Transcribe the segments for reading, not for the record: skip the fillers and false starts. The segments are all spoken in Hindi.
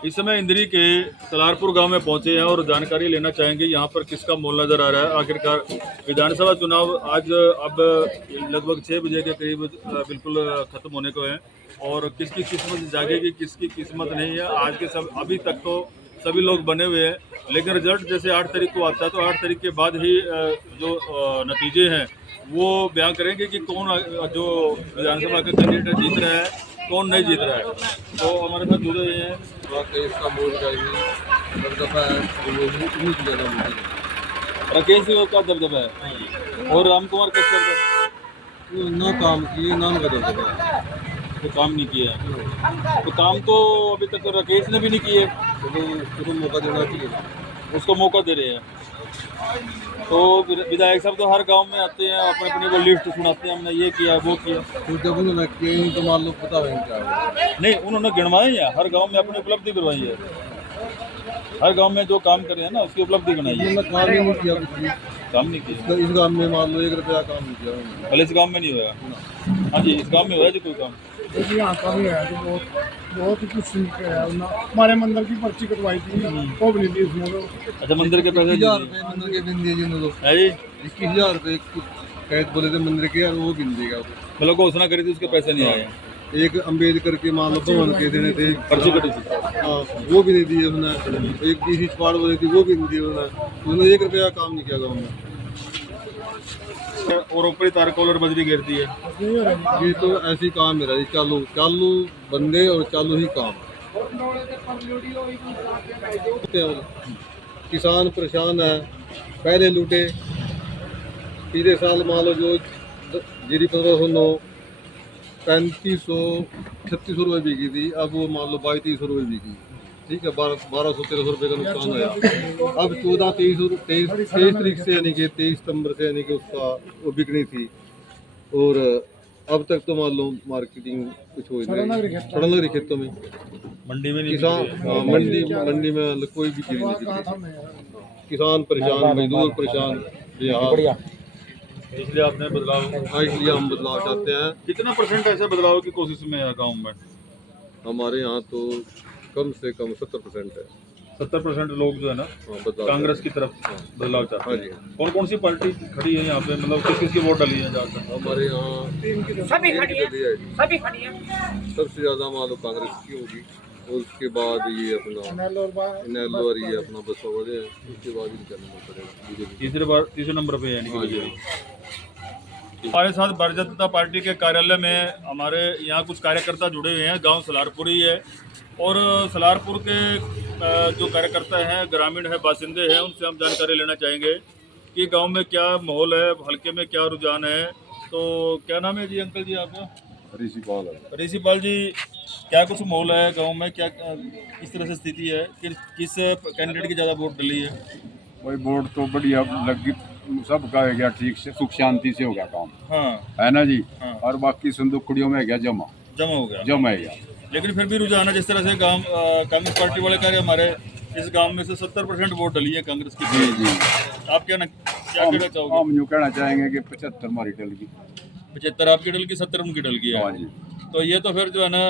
इस समय इंद्री के सलारपुर गांव में पहुंचे हैं और जानकारी लेना चाहेंगे यहाँ पर किसका मोल नजर आ रहा है। आखिरकार विधानसभा चुनाव आज अब लगभग 6 बजे के करीब बिल्कुल खत्म होने को है और किसकी किस्मत जागेगी किसकी किस्मत नहीं है। आज के सब अभी तक तो सभी लोग बने हुए हैं, लेकिन रिजल्ट जैसे 8 तारीख को आता है तो 8 तारीख के बाद ही जो नतीजे हैं वो बयान करेंगे कि कौन जो विधानसभा का कैंडिडेट जीत रहा है कौन नहीं जीत रहा है। तो हमारे साथ जुड़े हुए हैं राकेश सिंह का दबदबा है और राम कुमार कश्यप का ना काम किए ना दबदबा है, तो काम नहीं किया। तो काम तो अभी तक तो राकेश ने भी नहीं किए, तो मौका देना चाहिए। उसको मौका दे रहे हैं। तो विधायक साहब तो हर गांव में आते हैं, अपने अपनी को लिस्ट सुनाते हैं, हमने ये किया वो किया। तो जब उन्होंने किए नहीं तो मान लो पता नहीं क्या होगा। नहीं, उन्होंने गिनवाए हैं, हर गांव में अपनी उपलब्धि करवाई है, हर गांव में जो काम करे हैं ना उसकी उपलब्धि बनाई है। उन्होंने काम ही नहीं किया, कुछ भी काम नहीं किया। तो इस गांव में मान लो 1 रुपया काम नहीं किया उन्होंने। भले इस गांव में नहीं होगा। हाँ जी, इस गांव में हुआ जी कोई काम? यहाँ का भी है तो बहुत कुछ सीख है। हमारे मंदिर की पर्ची कटवाई थी वो भी नहीं दी उसने तो। अच्छा, मंदिर के पैसे 21,000 रुपये मंदिर के बिन दिए जिन्होंने है जी, 21,000 रुपये कैद बोले थे मंदिर के, यार वो बिन देगा। मतलब घोषणा करी थी उसके पैसे नहीं आए। एक अम्बेडकर के मान लो भवन के देने थे, पर्ची कटी थी। हाँ वो भी नहीं दिए उन्होंने। एक बीसी छपाड़ बोले थी वो भी नहीं दिए उन्होंने 1 रुपया काम नहीं किया गाँव में। और ऊपरी तार कॉलर बजरी गिरती है। ये तो ऐसी काम मेरा जी, चालू चालू बंदे और चालू ही काम। किसान परेशान है, पहले लूटे, पिछले साल मान लो जो जीरी 1509 3500 3600 रुपये बिकी थी, अब वो मान लो 2200 रुपये बिकी। ठीक है, 1200-1300 रुपये का नुकसान आया। अब 23 तारीख से यानी कि 23 सितंबर से यानी कि उसका वो बिकनी थी और अब तक तो मान लो मार्केटिंग कुछ हो नहीं, सड़न लग रही खेतों में। मंडी में नहीं किसान मंडी में कोई भी चीज नहीं बिकती। किसान परेशान, मजदूर परेशान, इसलिए आपने बदलाव, इसलिए हम बदलाव चाहते हैं। कितना परसेंट ऐसे बदलाव की कोशिश में है गाँव में? हमारे यहाँ तो कम से कम 70% है। 70% लोग जो है ना कांग्रेस की तरफ बदलाव चाहते हैं। कौन कौन सी पार्टी खड़ी है यहाँ पे, मतलब किस किस की वोट डाली है ज़्यादातर? हमारे यहाँ सभी खड़ी है। सबसे ज़्यादा मान लो कांग्रेस की होगी और उसके बाद ये अपना इनेलो और ये अपना बसपा वाले हैं, उसके बाद ही करना पड़ेगा। तीसरे नंबर पे यानी कि बीजेपी। हमारे साथ भारतीय जनता पार्टी के कार्यालय में हमारे यहाँ कुछ कार्यकर्ता जुड़े हुए हैं। गांव सलारपुर ही है और सलारपुर के जो कार्यकर्ता हैं, ग्रामीण है, बासिंदे हैं, उनसे हम जानकारी लेना चाहेंगे कि गांव में क्या माहौल है, हल्के में क्या रुझान है। तो क्या नाम है जी अंकल जी आपका? ऋषिपाल जी, क्या कुछ माहौल है गांव में, क्या किस तरह से स्थिति है, किस कैंडिडेट की ज़्यादा वोट डली है? वही वोट तो बढ़िया लगी, सबका हो गया ठीक से, सुख शांति से हो गया काम। हाँ है ना जी। हाँ। और बाकी संदूकड़ियों में हो गया जमा हो गया। जमा है गया। लेकिन फिर भी रुझान है, जिस तरह से गांव कांग्रेस पार्टी वाले कह रहे हैं हमारे इस गांव में से 70% वोट डली है कांग्रेस की। जी जी। आप क्या कहना चाहोगे? हम यूँ कहना चाहेंगे कि 75 हमारी डल की। 75 आपकी डल की, 70 उनकी डल की हाँ है। जी। तो ये तो फिर जो है ना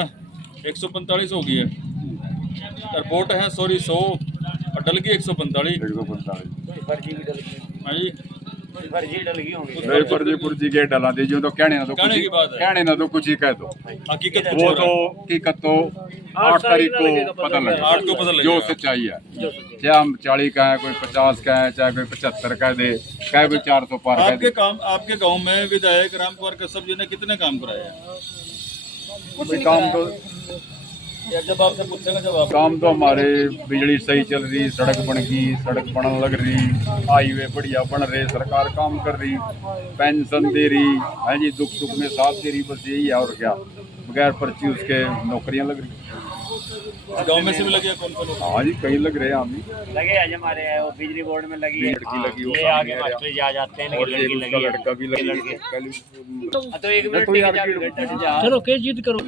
145 हो गई है। और वोट है 100 और डल की 145। 145 हाँ जी, फर्जी पुर्जी के डला दे जो तो कहने ना तो कहने की बात है। कहने ना तो कुछ ही कह दो। हकीकत कुछ वो और है। तो हकीकत तो 8 तारीख को पता लगेगा। 8 को पता लगेगा। जो सच्चाई है, चाहे हम 40 का है, कोई 50 का है, चाहे कोई 75 का दे, चाहे कोई 400 पार का दे। आपके गांव में विधायक राम कुमार कश्यप जी ने कितने काम कराए हैं? काम तो जब आपसे पूछेगा जब आप काम तो हमारे बिजली सही चल रही, सड़क बन गई, सड़क बनने लग रही, हाईवे बढ़िया बन रहे, सरकार काम कर रही, पेंशन दे रही है जी, दुख सुख में साथ दे रही, बस यही है और क्या। बगैर पर्ची उसके नौकरियां लग रही। गांव में से भी लगे कौन कौन? हाँ जी, कहीं लग रहे हैं हम भी लगे आज हमारे वो बिजली बोर्ड में लगी है। लड़की लगी, वो ये आगे मास्टर जी आ जाते हैं, और लेकिन लड़की उसका लगी है। लड़का भी लगी। तो 1 मिनट के जा चलो के जीत करो।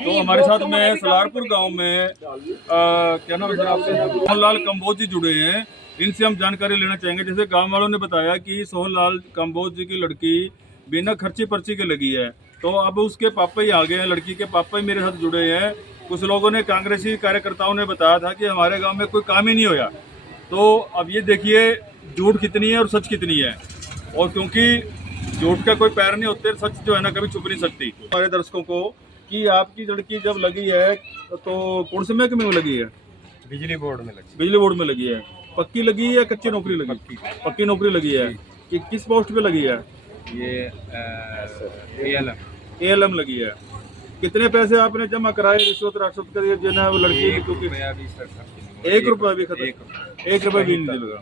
तो हमारे साथ में सलारपुर गांव में क्या नाम है आपसे, सोहनलाल कंबोज जी जुड़े हैं। इनसे हम जानकारी लेना चाहेंगे। जैसे गांव वालों ने बताया कि सोहनलाल कंबोज जी की लड़की बिना खर्ची पर्ची के लगी है तो अब उसके पापा ही आ गए हैं, लड़की के पापा ही मेरे साथ जुड़े हैं। कुछ लोगों ने, कांग्रेसी कार्यकर्ताओं ने बताया था कि हमारे गांव में कोई काम ही नहीं होया। तो अब ये देखिए झूठ कितनी है और सच कितनी है। और क्योंकि झूठ का कोई पैर नहीं होते, सच जो है ना कभी छुप नहीं सकती। हमारे दर्शकों को कि आपकी लड़की जब लगी है तो कौन से महकमे में लगी है? बिजली बोर्ड में लगी। बिजली बोर्ड में लगी है। पक्की लगी है या कच्ची नौकरी लगी? पक्की नौकरी लगी है। कि किस पोस्ट पे लगी है? ये ALM लगी है। कितने पैसे आपने जमा कराए रिश्वत राश्वत के लिए जो ना वो लड़की? क्योंकि 1 रुपया भी खत्म, 1 रुपया भी नहीं लगा।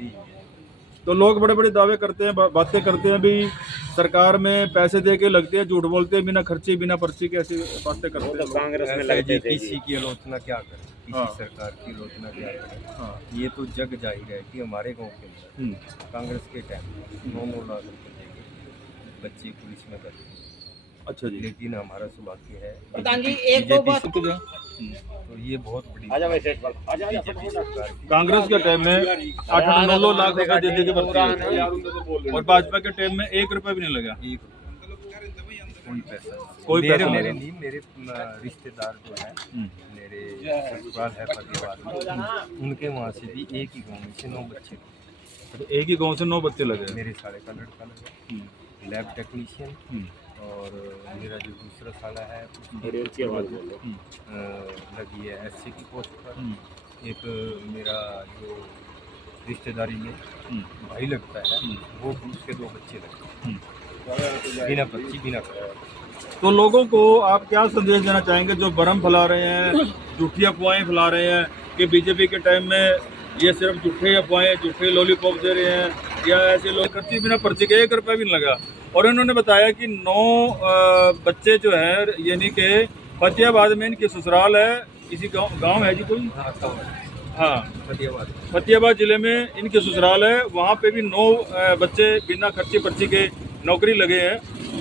तो लोग बड़े बड़े दावे करते हैं, बातें करते हैं भी सरकार में पैसे दे के लगते हैं, झूठ बोलते हैं, बिना खर्चे बिना पर्ची के ऐसी बातें करते हैं। कांग्रेस में लगते थे किसी की आलोचना क्या करें, किसी सरकार की आलोचना क्या करें। हाँ। ये तो जग जाहिर है कि हमारे गांव के अंदर कांग्रेस के टाइम 9-9 लाख रुपए देके बच्चे पुलिस में करते हैं। अच्छा जी। लेकिन हमारा सौभाग्य है प्रधान जी एक दो बात तो ये बहुत बड़ी आजा वैसे आजा बीजेपी सरकार की कांग्रेस के टाइम में 8-9 लाख रुपए दे के भर्ती हुई और भाजपा के टाइम में 1 रुपया भी नहीं लगा। एक कोई पैसा कोई मेरे पैसा मेरे नहीं। नहीं, मेरे रिश्तेदार जो है, मेरे ससुराल है परिवार में, उनके वहाँ से भी एक ही गाँव में से 9 बच्चे थे। एक ही गांव से 9 बच्चे लगे। मेरे साले का लड़का लगा लैब टेक्नीशियन, और मेरा जो दूसरा साला है उसकी लगी है SC की पोस्ट पर। एक मेरा जो रिश्तेदारी में भाई लगता है वो उसके 2 बच्चे लगे बिना पर्ची बिना कराए। तो लोगों को आप क्या संदेश देना चाहेंगे जो भ्रम फैला रहे हैं, झूठी अफवाहें फैला रहे हैं कि बीजेपी के टाइम में ये सिर्फ झूठे अफवाहें, झूठे लॉलीपॉप दे रहे हैं या ऐसे लोग खर्ची बिना पर्ची के 1 रुपया भी नहीं लगा। और इन्होंने बताया कि 9 बच्चे जो है यानी कि फतेहाबाद में इनकी ससुराल है, किसी गांव है जी कोई? हाँ, फतेहाबाद जिले में इनके ससुराल है, वहाँ पे भी 9 बच्चे बिना खर्ची पर्ची के नौकरी लगे हैं।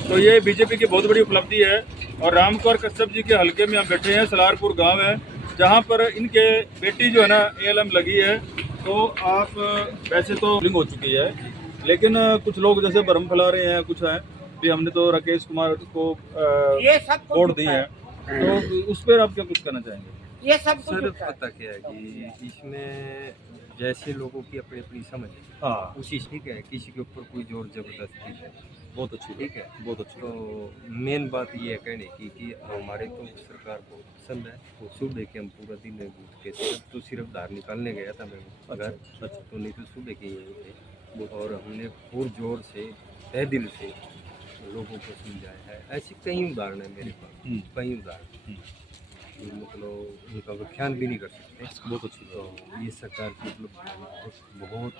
तो ये बीजेपी की बहुत बड़ी उपलब्धि है। और रामकुमार कश्यप जी के हलके में हम बैठे हैं, सलारपुर गांव है, जहाँ पर इनके बेटी जो है ना ALM लगी है। तो आप वैसे तो लिंग हो चुकी है, लेकिन कुछ लोग जैसे भ्रम फैला रहे हैं, कुछ है भी हमने तो राकेश कुमार को ये सब वोट दी है, तो उस पर आप क्या कुछ कहना चाहेंगे? ये सब सर पता क्या है कि इसमें जैसे लोगों की अपनी अपनी समझ है, हाँ, उसी से क्या है, किसी के ऊपर कोई जोर जबरदस्ती है, बहुत अच्छी, ठीक है, बहुत अच्छी। तो मेन बात ये है कहने की कि हमारे तो सरकार बहुत पसंद है। तो सुबह के हम पूरा दिन में घूम के सिर्फ धार निकालने गया था मैं घर, तो नहीं तो सुबह के यहीं थे। और हमने पूरे जोर से तहे दिल से लोगों को समझाया है। ऐसी कई उदाहरण है मेरे पास, कई उदाहरण, मतलब उनका व्याख्यान भी नहीं कर सकते। बहुत अच्छी। तो ये सरकार की मतलब बहुत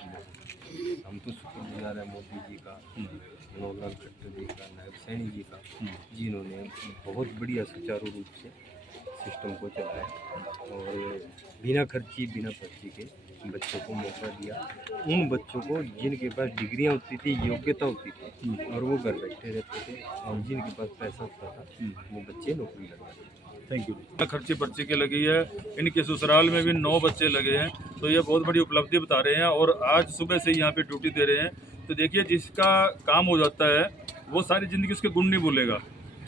हम तो शुक्रगुजार है मोदी जी का, मनोहर खट्टर जी का, नायब सैनी जी का, जिन्होंने बहुत बढ़िया सुचारू रूप से सिस्टम को चलाया और बिना खर्ची बिना पर्ची के बच्चों को मौका दिया। उन बच्चों को जिनके पास डिग्रियां होती थी, योग्यता होती थी, और वो घर बैठे रहते थे, और जिनके पास पैसा होता था वो बच्चे नौकरी लगा। Thank you. खर्ची पर्ची के लगी है, इनके ससुराल में भी 9 बच्चे लगे हैं, तो ये बहुत बड़ी उपलब्धि बता रहे हैं। और आज सुबह से यहाँ पे ड्यूटी दे रहे हैं। तो देखिए, जिसका काम हो जाता है वो सारी ज़िंदगी उसके गुण नहीं भूलेगा,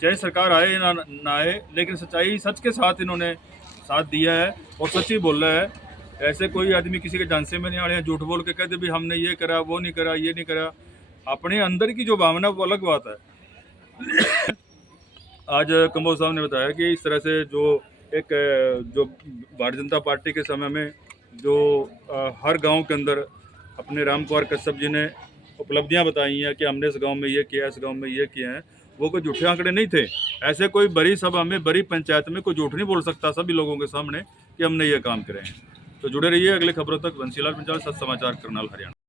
चाहे सरकार आए ना आए, लेकिन सच्चाई सच के साथ इन्होंने साथ दिया है और सच ही बोल रहा है। ऐसे कोई आदमी किसी के झांसे में नहीं आ रहे हैं, झूठ बोल के कहते भी हमने ये करा, वो नहीं करा, ये नहीं करा। अपने अंदर की जो भावना वो अलग बात है। आज कंबोज साहब ने बताया कि इस तरह से जो भारतीय जनता पार्टी के समय में जो हर गांव के अंदर अपने रामकुमार कश्यप जी ने उपलब्धियां बताई हैं कि हमने इस गांव में ये किया, इस गांव में ये किया है, वो कोई झूठे आंकड़े नहीं थे। ऐसे कोई बड़ी सभा में, बड़ी पंचायत में कोई झूठ नहीं बोल सकता सभी लोगों के सामने कि हमने ये काम करे हैं। तो जुड़े रहिए अगले खबरों तक। बंसीलाल पंचाल, सच समाचार, करनाल, हरियाणा।